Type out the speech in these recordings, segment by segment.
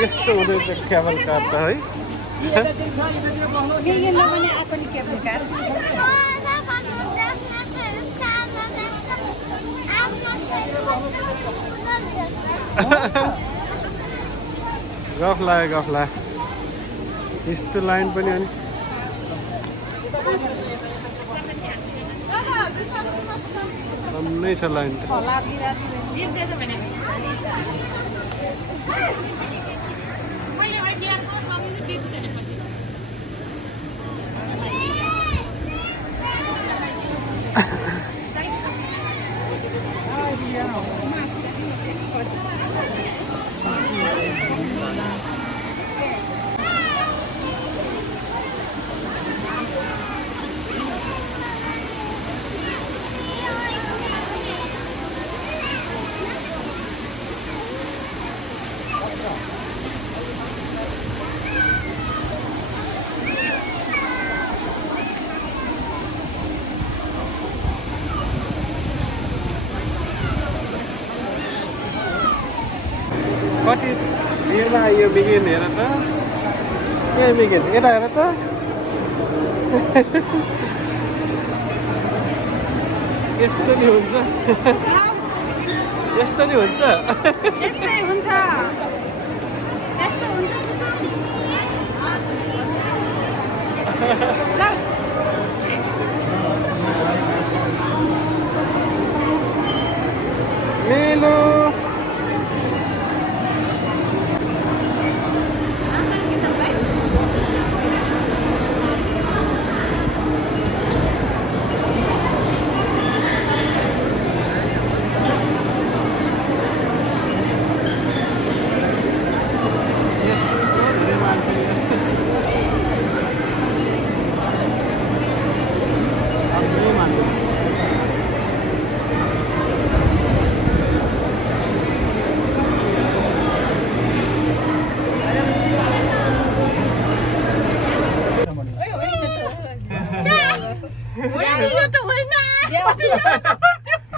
यस्तो हुँदैछ cable car त है गफ लाग्यो यस्तो लाइन पनि अनि नै छ लाइन त कति हेर्दा यो बिगिन हेर त के बिगिन यता हेर त यस्तो नि हुन्छ यस्तो नि हुन्छ यस्तै हुन्छ यस्तो हुन्छ ल मेलो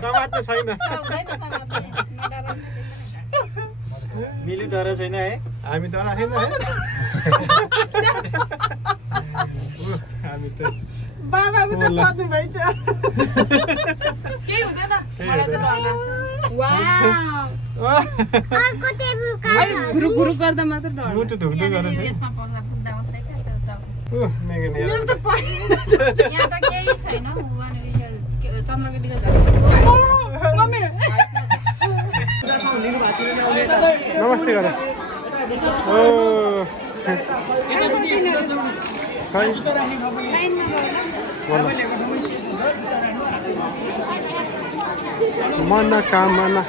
समात्नु छैन मिलु डरा छैन है हामी डरा छैन है हामी त बाबा उता पर्नु भइछ केही हुँदैन मलाई त डर लाग्छ वाउ अर्को टेबल काट्नु गुरु गुरु गर्दा मात्र डर मुटु ढुक्दै गरेछ यसमा पर्दा पुग्दा मात्रै क्या त्यो जाऊ मेगन यहाँ त यहाँ त केही छैन चन्द्रकेटीको मम्मी नमस्ते गर ओ खै मनोकामना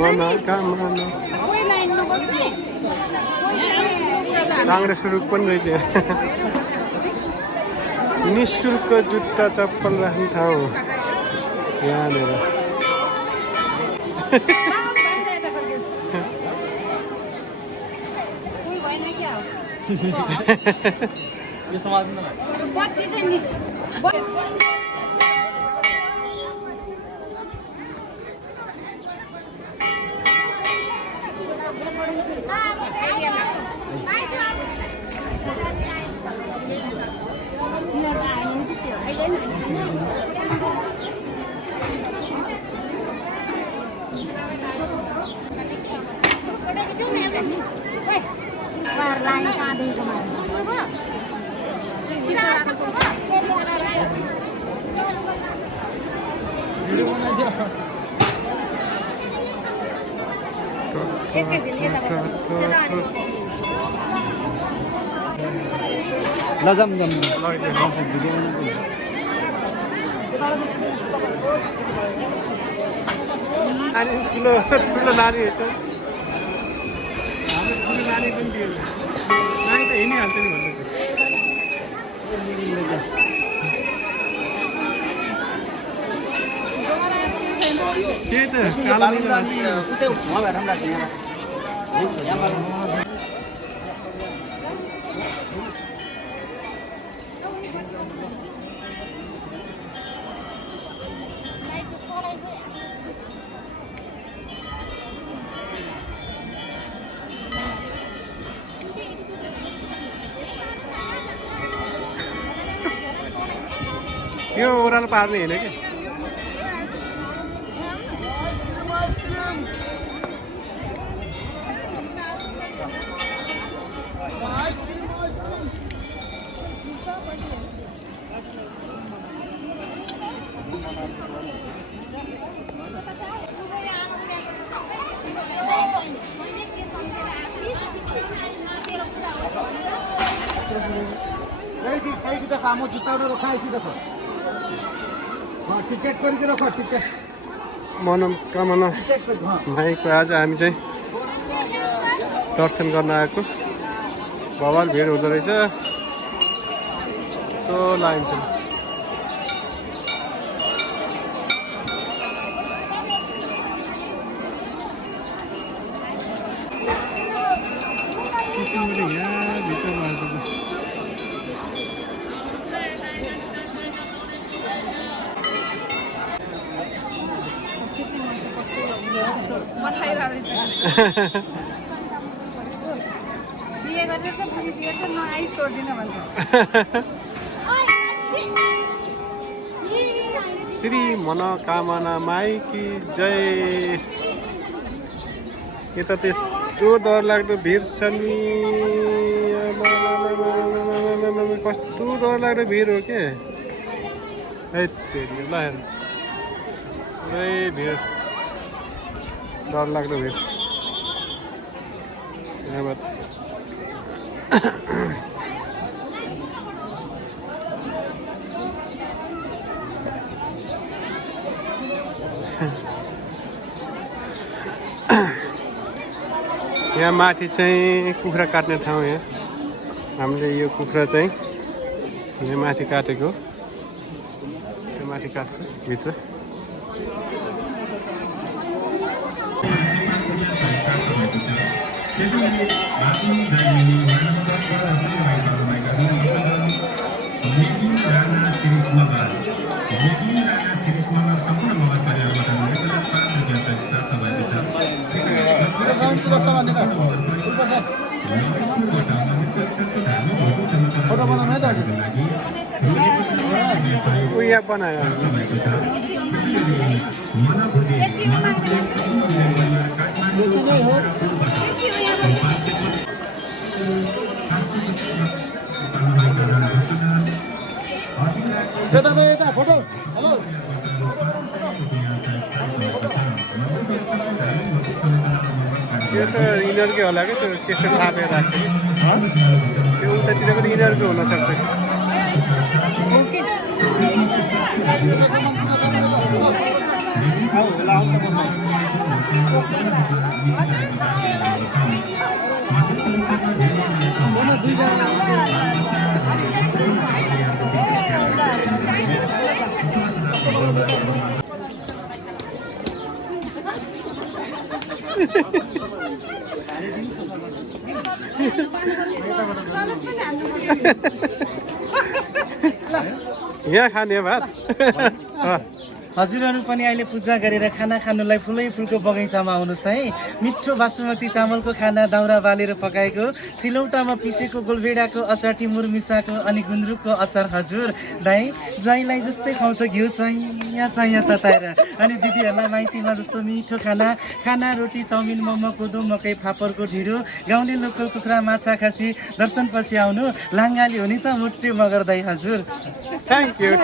मनोकामना काङ्ग्रेस रुख पनि रहेछ निःशुल्क जुत्ता चप्पल राख्ने ठाउँ यहाँनिर यो समाजमा लजम जम नानी ठुलो ठुलो नानीहरू छ हाम्रो ठुलो नानी पनि दियो नानी त हिँडिहाल्छ नि भन्दै त्यही त कालो उतै उहाँ भएर राख्छ यहाँ यो ओह्रालो पार्ने होइन कि ଆମ ଜୁତାଟା ରଖା ହେଇଛି ଦେଖ ହଁ ଟିକେଟ୍ କରିକି ରଖ ଟିକେଟ୍ मनोकामना माईको आज हामी चाहिँ दर्शन गर्न आएको भवाल भिड हुँदो रहेछ त्यो लाइन छ बिहे गरेर त बुढी बिहे त नआइ छोड्दिन भन्छ श्री मनोकामना माई कि जय यता त्यस्तो डरलाग्दो भिड छ नि कस्तो डरलाग्दो भिड हो के है तेरि ल हेर्नु पुरै भिड डरलाग्दो भिड यहाँबाट यहाँ माथि चाहिँ कुखुरा काट्ने ठाउँ यहाँ हामीले यो कुखुरा चाहिँ यहाँ माथि काटेको यो माथि काट्छ भित्र फोटो बनाउनु है त उयो बनायो यता फोटो हेलो त्यो त यिनीहरूकै होला क्या त्यो त्यस्तो थापेर राख्छ कि त्यो उतातिरको त यिनीहरूकै हुनसक्छ यहाँ खाने भात हजुरहरू पनि अहिले पूजा गरेर खाना खानुलाई फुलै फुलको बगैँचामा आउनुहोस् है मिठो बासमती चामलको खाना दाउरा बालेर पकाएको सिलौटामा पिसेको गोलभेडाको अचार टिमुर मिसाको अनि गुन्द्रुकको अचार हजुर दाइ ज्वाइँलाई जस्तै खुवाउँछ घिउ चाहिँ तताएर अनि दिदीहरूलाई माइतीमा जस्तो मिठो खाना रोटी चाउमिन मोमो कोदो मकै फापरको ढिँडो गाउँले लोकल कुखुरा माछा खासी दर्शनपछि आउनु लाङ्गाली हो नि त मुट्टे मगर दाइ हजुर थ्याङ्क यू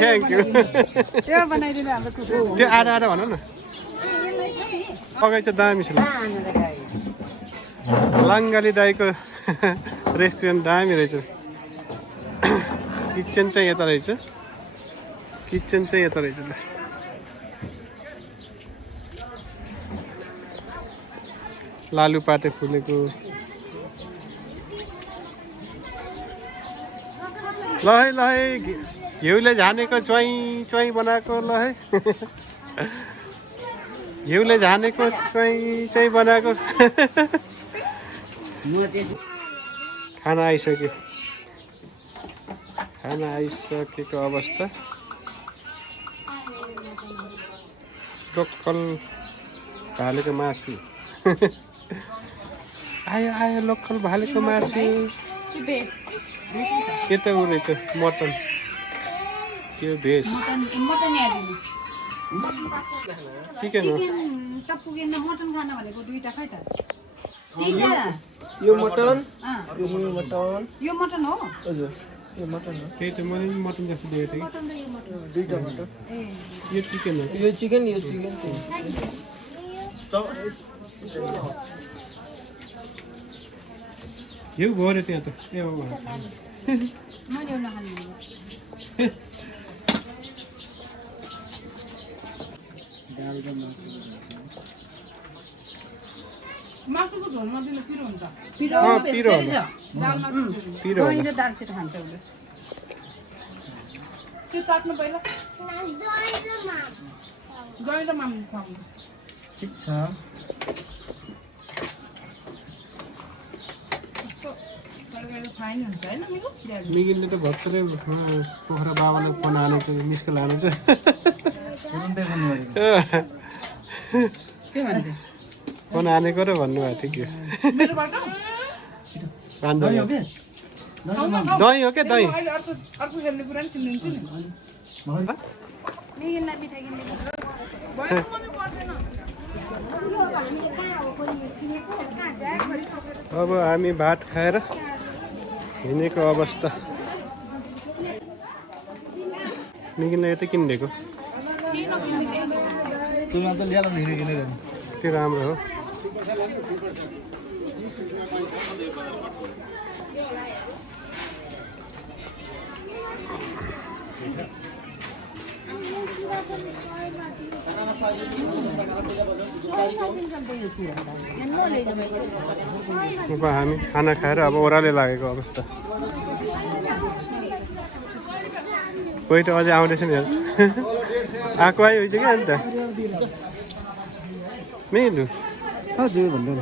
त्यो बनाइदिनु हाम्रो त्यो आधा आधा भन न बगैँचा दामी छ लाङ्गाली दाईको रेस्टुरेन्ट दामी रहेछ किचन चाहिँ यता रहेछ ल लालुपाते फुलेको ल है घिउले झानेको च्वाइँ बनाएको ल है घिउले झानेको च्वाइँ बनाएको खाना आइसकेको अवस्था लोकल भालेको मासु आयो लोकल भालेको मासु यता उ रहेछ मटन त्यो भेज मटन यादिनु चिकन हो त पुगेन मटन खाना भनेको दुईटा खै त तीनटा यो मटन यो मटन हो हजुर यो मटन हो त्यही त मैले पनि मटन जस्तो देखेको थिएँ मटन र यो मटन दुईटा मटन यो चिकन हो यो चिकन यो गऱ्यो त्यहाँ त ए हो मैले एउटा खानु मासुको झोलमा दिनु पिरो हुन्छ पिरो पिरो पिरो दही र दाल चाहिँ खान्छ उसले त्यो चाट्नु पहिला दही र माम खुवाउनु ठिक छ फाइन हुन्छ हैन मेरो मिगिनले त भर्खरै पोखरा बाबाले फोन हालेको मिसको लानु छ के भन्थे फोन हानेको र भन्नुभएको थियो कि मेरोबाट दही हो क्या दही अहिले अर्को खेल्ने कुरा नि किनिदिन्छु नि मिगिनलाई मिठाई किनिदिनु अब हामी भात खाएर हिँडेको अवस्था मिगिनले यतै किनिदिएको त्यो राम्रो हो अब हामी खाना खाएर अब ओह्रालो लागेको अवस्था कोही त अझै आउँदैछ नि आएको आइ हुन्छ क्या अन्त मिलु हजुर भन्दैन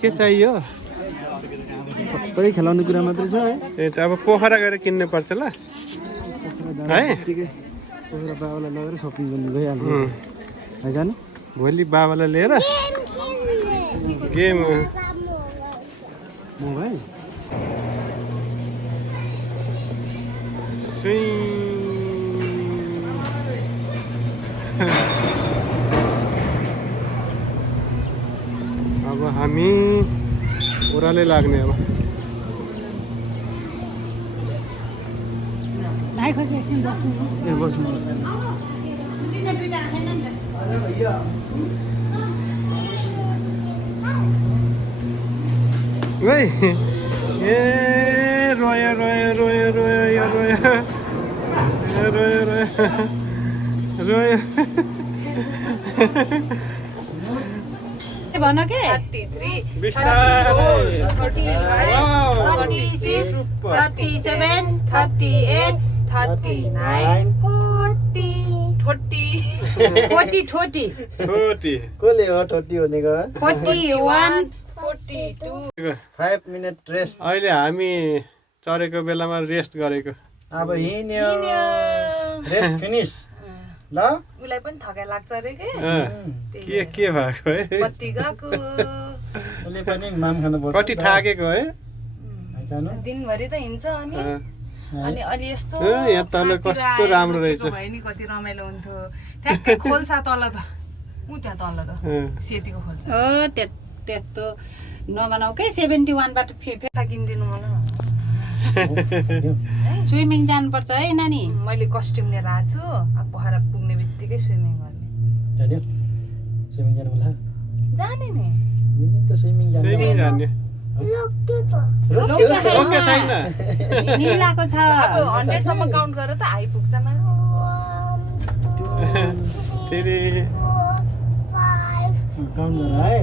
के चाहियो सबै खेलाउने कुरा मात्रै छ है ए त अब पोखरा गएर किन्नु पर्छ ल है पोखरा बाबालाई लगेर सपिङ गर्नु गइहाल्नु है जानु भोलि बाबालाई लिएर गेम मोबाइल अब हामी ओह्रालै लाग्ने अब ए बस्नु ओइ ए रोयो रोयो रोयो रोयो यो रोयो रोयो रोयो रोयो भन के 33 कसले हो ठोटी भनेको 5 मिनट रेस्ट अहिले हामी चरेको बेलामा रेस्ट गरेको अब हिँड्यो रेस्ट फिनिस ल उलाई पनि थकाइ लाग्छ रे के के भएको है कति गएको उसले पनि माम खानु पर्छ कति थाकेको है जानु दिनभरि त हिँड्छ अनि अलि यस्तो यहाँ तल कस्तो राम्रो रहेछ भयो नि कति रमाइलो हुन्थ्यो ठ्याक्कै खोल्सा तल त उ त्यहाँ तल त सेतीको खोल्सा हो त्यस्तो नबनाऊ के 71 बाट फेफा किनिदिनु मलाई स्विमिङ जानुपर्छ है नानी मैले कस्ट्युम लिएर आएको छु अब पोखरा पुग्ने बित्तिकै स्विमिङ गर्ने जान्यो स्विमिङ जानु होला जाने नि मिनी त स्विमिङ जानु स्विमिङ जाने रोक्के छैन निलाको छ अब 100 सम्म काउन्ट गरेर त आइपुग्छ मा फेरि काउन्ट गर है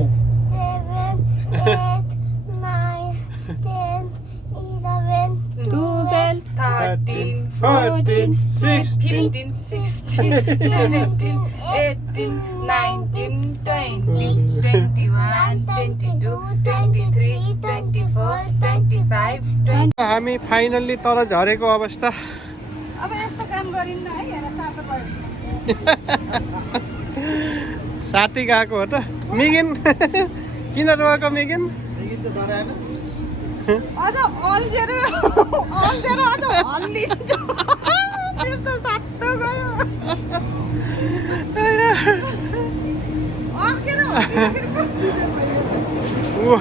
13 14 16 15 16 17 18 19 20 21 22 23 24 25 20 हामी फाइनल्ली तल झरेको अवस्था अब यस्तो काम गरिन्न है हेर सातो भयो साथी गएको हो त मिगिन किन रोएको मिगिन अझ अल्झेर अझ हल्लिन्छ मेरो त सातो गयो अर्केर ओ